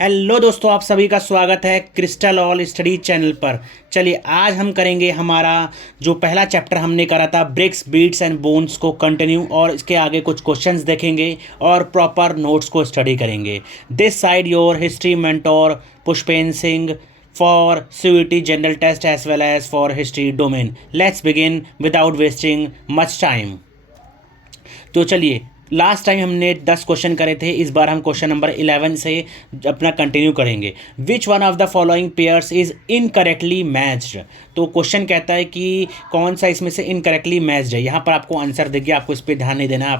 Hello दोस्तों, आप सभी का स्वागत है क्रिस्टल ऑल स्टडी चैनल पर। चलिए आज हम करेंगे हमारा जो पहला चैप्टर हमने करा था ब्रिक्स बीट्स एंड बोन्स को कंटिन्यू, और इसके आगे कुछ क्वेश्चंस देखेंगे और प्रॉपर नोट्स को स्टडी करेंगे। This side your history mentor Pushpen Singh for CUET general test as well as for history domain. Let's begin without wasting much time. तो चलिए, लास्ट टाइम हमने 10 क्वेश्चन करे थे, इस बार हम क्वेश्चन नंबर 11 से अपना कंटिन्यू करेंगे। Which one of the following pairs is incorrectly matched. तो क्वेश्चन कहता है कि कौन सा इसमें से इनकरेक्टली मैच्ड है। यहाँ पर आपको आंसर देखिए, आपको इस पर ध्यान नहीं देना है।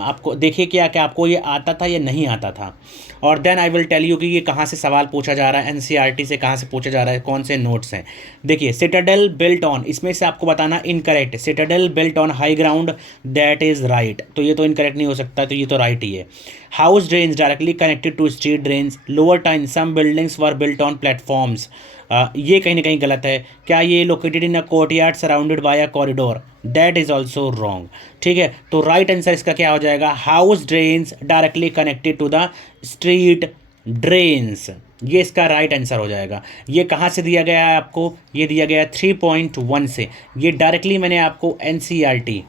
आपको देखिए क्या क्या आपको ये आता था या नहीं आता था, और then I will tell you कि ये कहाँ से सवाल पूछा जा रहा है, एनसीईआरटी से कहाँ से पूछा जा रहा है, कौन से नोट्स हैं। देखिए, सिटाडेल बिल्ट ऑन, इसमें से आपको बताना incorrect. Citadel built on high ground, that is right, तो ये तो इनकरेक्ट नहीं हो सकता, तो ये तो राइट ही है। House drains directly connected to street drains. Lower town some buildings were built on platforms, ये कहीं ना कहीं गलत है। क्या ये located in a courtyard surrounded by a corridor, that is also wrong. ठीक है, तो राइट आंसर इसका क्या हो जाएगा, house drains directly connected to the street drains, ये इसका राइट आंसर हो जाएगा। ये कहाँ से दिया गया है आपको, ये दिया गया है 3.1 से। ये डायरेक्टली मैंने आपको एनसीईआरटी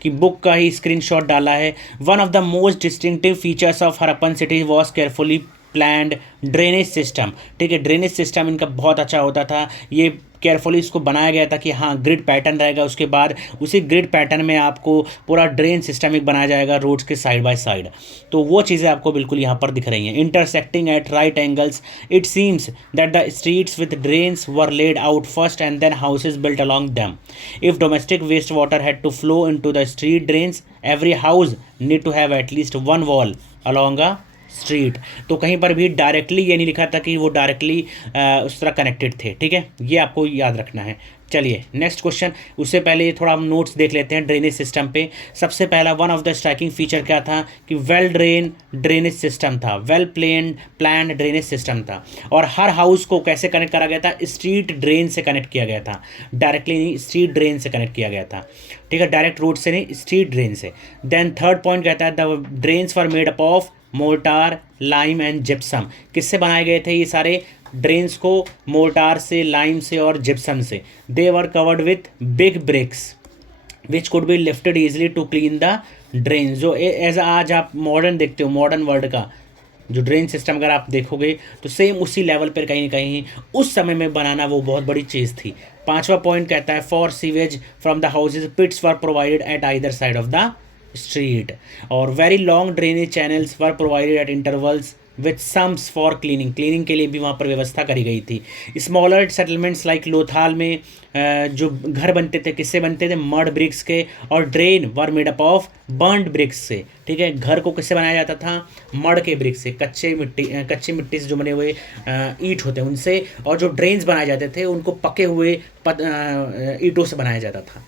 की बुक का ही स्क्रीनशॉट डाला है। One of the most distinctive features of Harappan city was carefully planned drainage system. ठीक है, ड्रेनेज सिस्टम इनका बहुत अच्छा होता था। ये केयरफुली इसको बनाया गया था कि हाँ ग्रिड पैटर्न रहेगा, उसके बाद उसी ग्रिड पैटर्न में आपको पूरा ड्रेन सिस्टम एक बनाया जाएगा रोड्स के साइड बाय साइड। तो वो चीज़ें आपको बिल्कुल यहाँ पर दिख रही हैं। Intersecting at right angles, it seems that the streets with drains were laid out first and then houses built along them. If domestic waste water had to flow into the street drains, every house need to have at least one wall along a street. तो कहीं पर भी directly ये नहीं लिखा था कि वो डायरेक्टली उस तरह कनेक्टेड थे। ठीक है, ये आपको याद रखना है। चलिए नेक्स्ट क्वेश्चन, उससे पहले थोड़ा हम नोट्स देख लेते हैं ड्रेनेज सिस्टम पे। सबसे पहला one of the striking feature क्या था कि वेल ड्रेनेज सिस्टम था, वेल प्लान्ड ड्रेनेज सिस्टम था। और हर हाउस को कैसे कनेक्ट करा गया था, स्ट्रीट ड्रेन से कनेक्ट किया गया था, डायरेक्टली नहीं स्ट्रीट ड्रेन से कनेक्ट किया गया था। ठीक है, डायरेक्ट रोड से नहीं, स्ट्रीट ड्रेन से। देन थर्ड पॉइंट कहता है the drains were made up of mortar lime and gypsum. किससे बनाए गए थे ये सारे ड्रेन्स को, मोर्टार से, लाइम से और जिप्सम से। They were covered with big bricks which could be lifted easily to clean the drain. जो एज आज आप मॉडर्न देखते हो, मॉडर्न वर्ल्ड का जो ड्रेन सिस्टम अगर आप देखोगे तो सेम उसी लेवल पर कहीं ना कहीं उस समय में बनाना वो बहुत बड़ी चीज़ थी। पांचवा पॉइंट कहता है for sewage from the houses pits were provided at either side of the street, और very long drainage channels were provided at intervals with sumps for cleaning के लिए भी वहाँ पर व्यवस्था करी गई थी। स्मॉलर सेटलमेंट्स लाइक लोथाल में जो घर बनते थे किससे बनते थे, मड ब्रिक्स के, और drain were made up of burnt bricks से। ठीक है, घर को किससे बनाया जाता था, मड के ब्रिक्स से, कच्ची मिट्टी से जो बने हुए ईंट होते हैं उनसे, और जो ड्रेन्स बनाए जाते थे उनको पके हुए ईंटों से बनाया जाता था।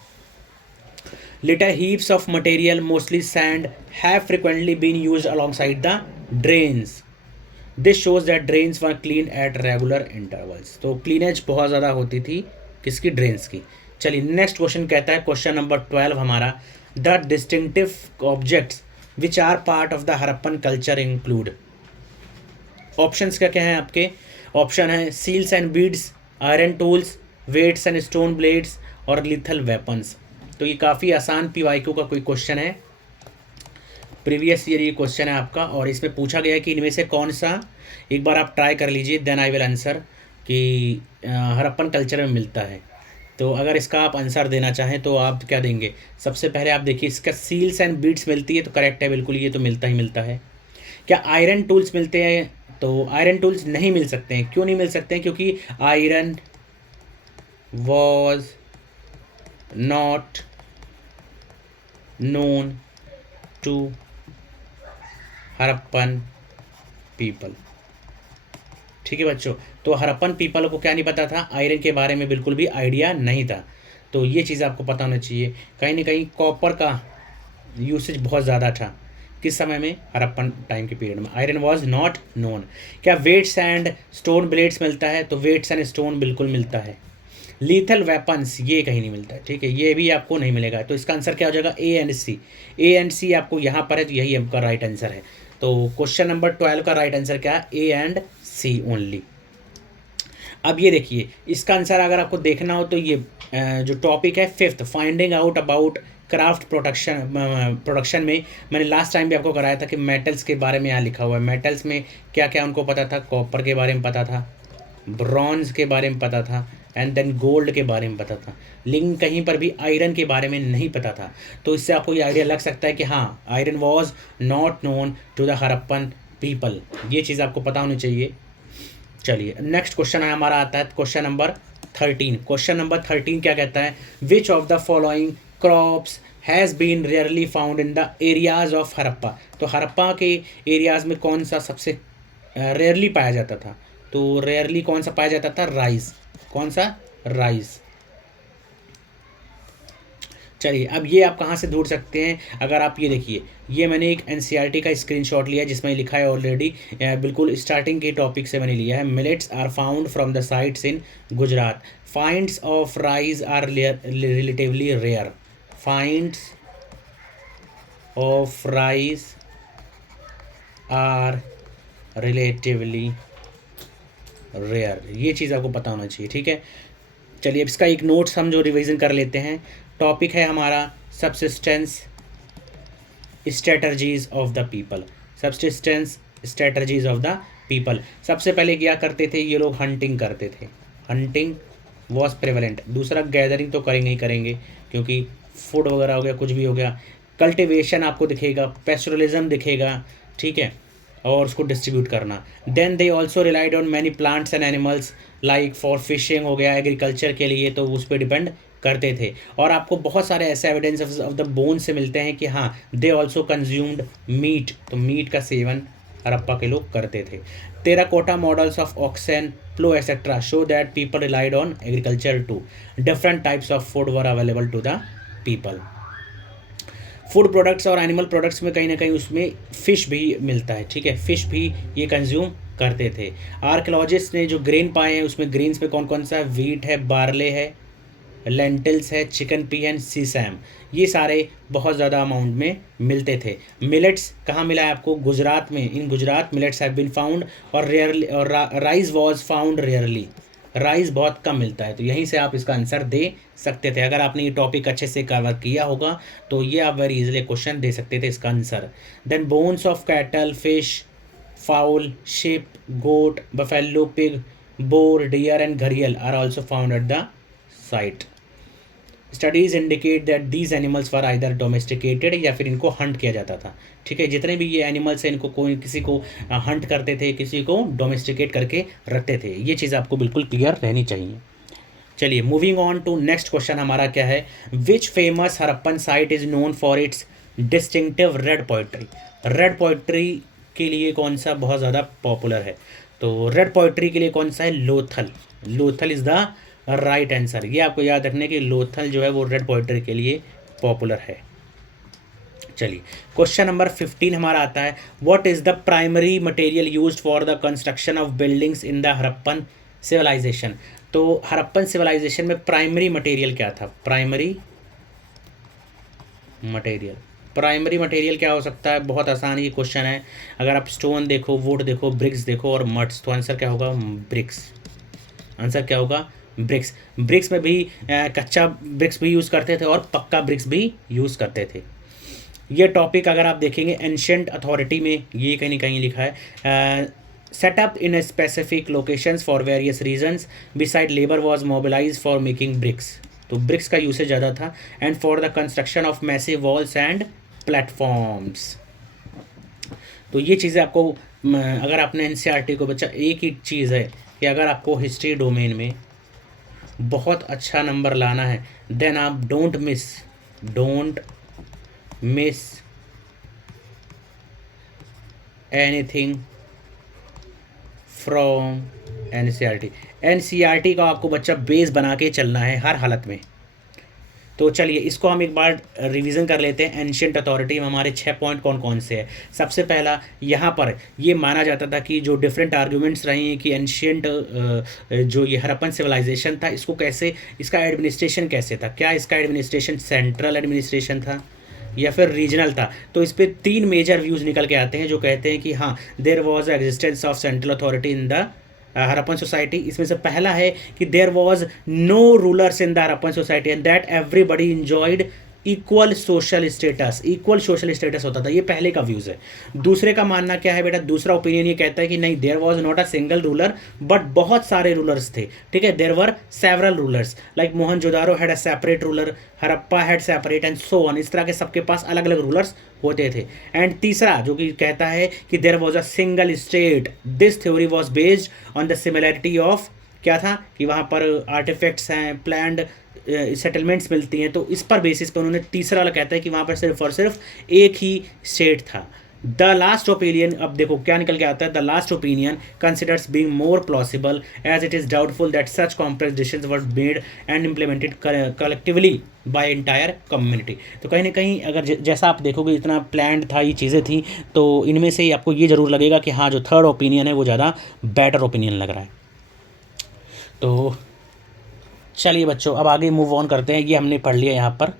Little heaps of material, mostly sand, have frequently been used alongside the drains. This shows that drains were cleaned at regular intervals. तो क्लीनेज बहुत ज़्यादा होती थी किसकी, ड्रेन्स की। चलिए नेक्स्ट क्वेश्चन कहता है, क्वेश्चन नंबर 12 हमारा, the distinctive objects which are part of the Harappan culture include. Options क्या क्या हैं आपके, ऑप्शन है seals and beads, iron tools, weights and stone blades, और लिथल वेपन्स। तो ये काफ़ी आसान पीवाईक्यू का कोई क्वेश्चन है, प्रीवियस ईयर ये क्वेश्चन है आपका, और इसमें पूछा गया है कि इनमें से कौन सा, एक बार आप ट्राई कर लीजिए देन आई विल आंसर, कि हरप्पन कल्चर में मिलता है। तो अगर इसका आप आंसर देना चाहें तो आप क्या देंगे। सबसे पहले आप देखिए, इसका सील्स एंड बीड्स मिलती है तो करेक्ट है बिल्कुल, ये तो मिलता ही मिलता है। क्या आयरन टूल्स मिलते हैं, तो आयरन टूल्स नहीं मिल सकते हैं। क्यों नहीं मिल सकते हैं, क्योंकि iron was not known to Harappan people. ठीक है बच्चों, तो हरप्पन पीपल को क्या नहीं पता था, आयरन के बारे में बिल्कुल भी आइडिया नहीं था। तो ये चीज़ आपको पता होना चाहिए। कहीं ना कहीं कॉपर का यूसेज बहुत ज़्यादा था किस समय में, हरप्पन टाइम के पीरियड में। Iron was not known. क्या वेट्स एंड स्टोन ब्लेड्स मिलता है, तो वेट्स एंड स्टोन बिल्कुल मिलता है। लीथल वेपन्स ये कहीं नहीं मिलता है। ठीक है, ये भी आपको नहीं मिलेगा। तो इसका आंसर क्या हो जाएगा, ए एंड सी। ए एंड सी आपको यहाँ पर है, तो यही आपका राइट आंसर है। तो क्वेश्चन नंबर 12 का राइट आंसर क्या है? A and C only. अब ये देखिए, इसका आंसर अगर आपको देखना हो तो ये जो टॉपिक है fifth, finding out about craft production में मैंने लास्ट टाइम भी आपको कराया था कि मेटल्स के बारे में यहाँ लिखा हुआ है। मेटल्स में क्या क्या उनको पता था? कॉपर के बारे में पता था, ब्रॉन्ज के बारे में पता था, एंड देन गोल्ड के बारे में पता था, लेकिन कहीं पर भी आयरन के बारे में नहीं पता था। तो इससे आपको ये आइडिया लग सकता है कि हाँ, iron was not known to the Harappan people. ये चीज़ आपको पता होनी चाहिए। चलिए नेक्स्ट क्वेश्चन है हमारा, आता है क्वेश्चन नंबर 13। क्वेश्चन नंबर 13 क्या कहता है? Which of the following crops has been rarely found in the areas of Harappa. तो हरप्पा के एरियाज में कौन सा सबसे रेयरली पाया जाता था? तो रेयरली कौन सा पाया जाता था? राइस। कौन सा? राइस। चलिए अब ये आप कहाँ से ढूंढ सकते हैं? अगर आप ये देखिए, ये मैंने एक एनसीईआरटी का स्क्रीनशॉट लिया है जिसमें लिखा है ऑलरेडी, बिल्कुल स्टार्टिंग के टॉपिक से मैंने लिया है। Millets are found from the sites in Gujarat. Finds of rice are relatively rare. Finds of rice are relatively rare. ये चीज़ आपको पता होना चाहिए, ठीक है। चलिए अब इसका एक नोट्स हम जो रिवीजन कर लेते हैं। टॉपिक है हमारा subsistence strategies of the people. Subsistence strategies of the people. सबसे पहले क्या करते थे ये लोग? हंटिंग करते थे। Hunting was prevalent. दूसरा, गैदरिंग तो करेंगे ही करेंगे क्योंकि फूड वगैरह हो गया, कुछ भी हो गया। कल्टिवेशन आपको दिखेगा, पेस्टोरलिज्म दिखेगा, ठीक है, और उसको डिस्ट्रीब्यूट करना। Then they also relied on many plants and animals, like for fishing हो गया, एग्रीकल्चर के लिए तो उस पर डिपेंड करते थे। और आपको बहुत सारे ऐसे एविडेंस ऑफ द बोन से मिलते हैं कि हाँ, दे ऑल्सो कंज्यूम्ड मीट। तो मीट का सेवन हड़प्पा के लोग करते थे। Terracotta models of oxen, plough etcetera show that people relied on agriculture too. Different types of food were available to the people. Food products और एनिमल प्रोडक्ट्स में कहीं ना कहीं उसमें फ़िश भी मिलता है, ठीक है, फ़िश भी ये कंज्यूम करते थे। आर्कियोलॉजिस्ट ने जो ग्रेन पाए हैं उसमें ग्रेन्स में कौन कौन सा? वीट है, बार्ले है, लेंटिल्स है, चिकन पी एंड सीसैम। ये सारे बहुत ज़्यादा अमाउंट में मिलते थे। मिलेट्स कहाँ मिला है आपको? गुजरात में। In Gujarat millets have been found. और रेयरली, और rice was found rarely. Rice बहुत कम मिलता है। तो यहीं से आप इसका आंसर दे सकते थे। अगर आपने ये टॉपिक अच्छे से कवर किया होगा तो ये आप वेरी इजीली क्वेश्चन दे सकते थे इसका आंसर। Then bones of cattle, fish, fowl, sheep, goat, buffalo, pig, boar, deer and घड़ियल are also found at the site. Studies indicate that these animals were either domesticated, या फिर इनको हंट किया जाता था, ठीक है। जितने भी ये एनिमल्स हैं इनको कोई किसी को हंट करते थे, किसी को डोमेस्टिकेट करके रखते थे। ये चीज़ आपको बिल्कुल क्लियर रहनी चाहिए। चलिए moving on to next question हमारा क्या है? Which famous Harappan site is known for its distinctive red pottery. Red pottery के लिए कौन सा बहुत ज़्यादा पॉपुलर है? तो रेड पोइट्री के लिए कौन सा है? Lothal. Lothal is the right answer. ये आपको याद रखने की लोथल जो है वो रेड पोइट्री के लिए पॉपुलर है। चलिए क्वेश्चन नंबर 15 हमारा आता है, what is the primary material used for the construction of buildings in the Harappan civilisation. तो हरप्पन सिविलाइजेशन में प्राइमरी मटेरियल क्या था? प्राइमरी मटेरियल क्या हो सकता है? बहुत आसान ये क्वेश्चन है। अगर आप स्टोन देखो, वुड देखो, ब्रिक्स देखो और मड्स, तो आंसर क्या होगा? ब्रिक्स। आंसर क्या होगा? ब्रिक्स। ब्रिक्स में भी कच्चा ब्रिक्स भी यूज़ करते थे और पक्का ब्रिक्स भी यूज़ करते थे। ये टॉपिक अगर आप देखेंगे एंशिएंट अथॉरिटी में ये कहीं ना कहीं लिखा है, setup in specific locations for various reasons besides labour was mobilise for making bricks. तो ब्रिक्स का यूसेज ज़्यादा था। And for the construction of massive walls and platforms. तो ये चीज़ें आपको, अगर आपने एनसीईआरटी को बच्चा, एक ही चीज़ है कि अगर आपको हिस्ट्री डोमेन में बहुत अच्छा नंबर लाना है देन आप don't miss anything from NCERT. NCERT का आपको बच्चा बेस बना के चलना है हर हालत में। तो चलिए इसको हम एक बार रिवीजन कर लेते हैं। एंशिएंट अथॉरिटी में हमारे 6 पॉइंट कौन कौन से हैं? सबसे पहला, यहाँ पर ये माना जाता था कि जो डिफरेंट आर्ग्यूमेंट्स रही हैं कि एंशिएंट जो ये हरप्पन सिविलाइजेशन था इसको कैसे, इसका एडमिनिस्ट्रेशन कैसे था? क्या इसका एडमिनिस्ट्रेशन सेंट्रल एडमिनिस्ट्रेशन था? या फिर रीजनल था। तो इस पे 3 मेजर व्यूज़ निकल के आते हैं जो कहते हैं कि हाँ, there was existence of central authority in the Harappan society. इसमें से पहला है कि there was no rulers in the Harappan society and that everybody enjoyed equal social status होता था। ये पहले का व्यूज़ है। दूसरे का मानना क्या है बेटा, दूसरा ओपिनियन ये कहता है कि नहीं, there was not a single ruler but बहुत सारे रूलर्स थे, ठीक है। There were several rulers like Mohenjodaro had a separate ruler, Harappa had separate and so on. इस तरह के सबके पास अलग अलग रूलर्स होते थे। एंड तीसरा जो कि कहता है कि there was a single state, this theory was based on the similarity of, क्या था कि वहाँ पर आर्टिफैक्ट्स हैं, प्लान्ड सेटलमेंट्स मिलती हैं, तो इस पर बेसिस पर उन्होंने तीसरा वाला कहता है कि वहाँ पर सिर्फ और सिर्फ एक ही स्टेट था। द लास्ट ओपिनियन, अब देखो क्या निकल के आता है, the last opinion considers being more plausible as it is doubtful that such complex decisions were made and implemented collectively by entire community. तो कहीं ना कहीं अगर जैसा आप देखोगे इतना प्लान्ड था, ये चीज़ें थी, तो इनमें से ही आपको ये ज़रूर लगेगा कि हाँ, जो थर्ड ओपिनियन है वो ज़्यादा बेटर ओपिनियन लग रहा है। तो चलिए बच्चों, अब आगे मूव ऑन करते हैं। ये हमने पढ़ लिया यहाँ पर।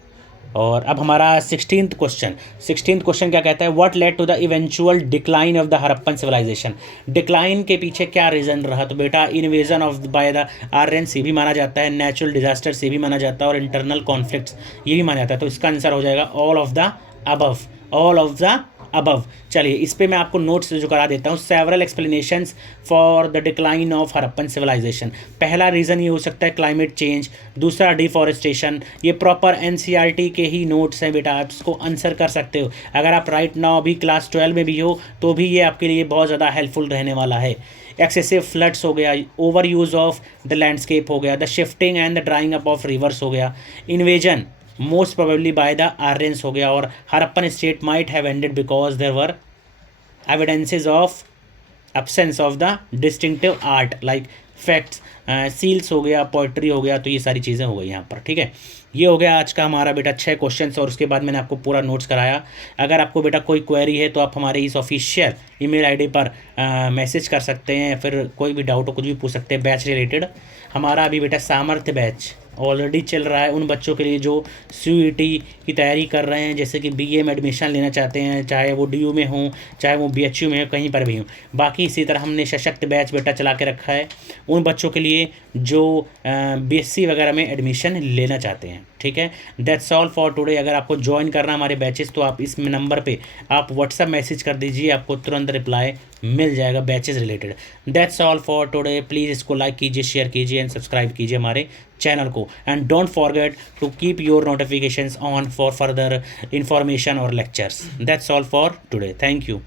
और अब हमारा 16th क्वेश्चन क्या कहता है, what led to the eventual decline of the Harappan civilisation. Decline के पीछे क्या रीज़न रहा, तो बेटा invasion of by the Aryan से भी माना जाता है, नेचुरल डिजास्टर से भी माना जाता है, और इंटरनल कॉन्फ्लिक्ट्स ये भी माना जाता है। तो इसका आंसर हो जाएगा ऑल ऑफ द अबव। चलिए इस पे मैं आपको नोट्स जो करा देता हूँ। Several explanations for the decline of Harappan civilisation. पहला रीज़न ये हो सकता है क्लाइमेट चेंज, दूसरा डिफॉरेस्टेशन। ये प्रॉपर एनसीईआरटी के ही नोट्स हैं बेटा, आप इसको आंसर कर सकते हो। अगर आप राइट नाउ अभी क्लास 12 में भी हो तो भी ये आपके लिए बहुत ज़्यादा हेल्पफुल रहने वाला है। एक्सेसिव फ्लड्स हो गया, overuse of the landscape हो गया, the shifting and the drying up of rivers हो गया, invasion most probably by the Aryans हो गया, और Harappan state might have ended because there were evidences of absence of the distinctive art like facts, seals हो गया, poetry हो गया। तो ये सारी चीज़ें हो गई यहाँ पर, ठीक है। ये हो गया आज का हमारा बेटा 6 क्वेश्चंस, और उसके बाद मैंने आपको पूरा नोट्स कराया। अगर आपको बेटा कोई क्वेरी है तो आप हमारे इस ऑफिशियल ईमेल आईडी पर मैसेज कर सकते हैं, फिर कोई भी डाउट हो कुछ भी पूछ सकते हैं बैच रिलेटेड। हमारा अभी बेटा सामर्थ्य बैच ऑलरेडी चल रहा है उन बच्चों के लिए जो CUET की तैयारी कर रहे हैं, जैसे कि BA में एडमिशन लेना चाहते हैं, चाहे वो DU में हों, चाहे वो BHU में हो, कहीं पर भी हों। बाकी इसी तरह हमने सशक्त बैच बेटा चला के रखा है उन बच्चों के लिए जो BSc वगैरह में एडमिशन लेना चाहते हैं, ठीक है। That's all for today. अगर आपको ज्वाइन करना हमारे बैचेस तो आप इस नंबर पे आप व्हाट्सएप मैसेज कर दीजिए, आपको तुरंत रिप्लाई मिल जाएगा batches related. That's all for today. Please इसको लाइक कीजिए, शेयर कीजिए एंड सब्सक्राइब कीजिए हमारे चैनल को, and don't forget to keep your notifications on for further information और lectures. That's all for today. Thank you.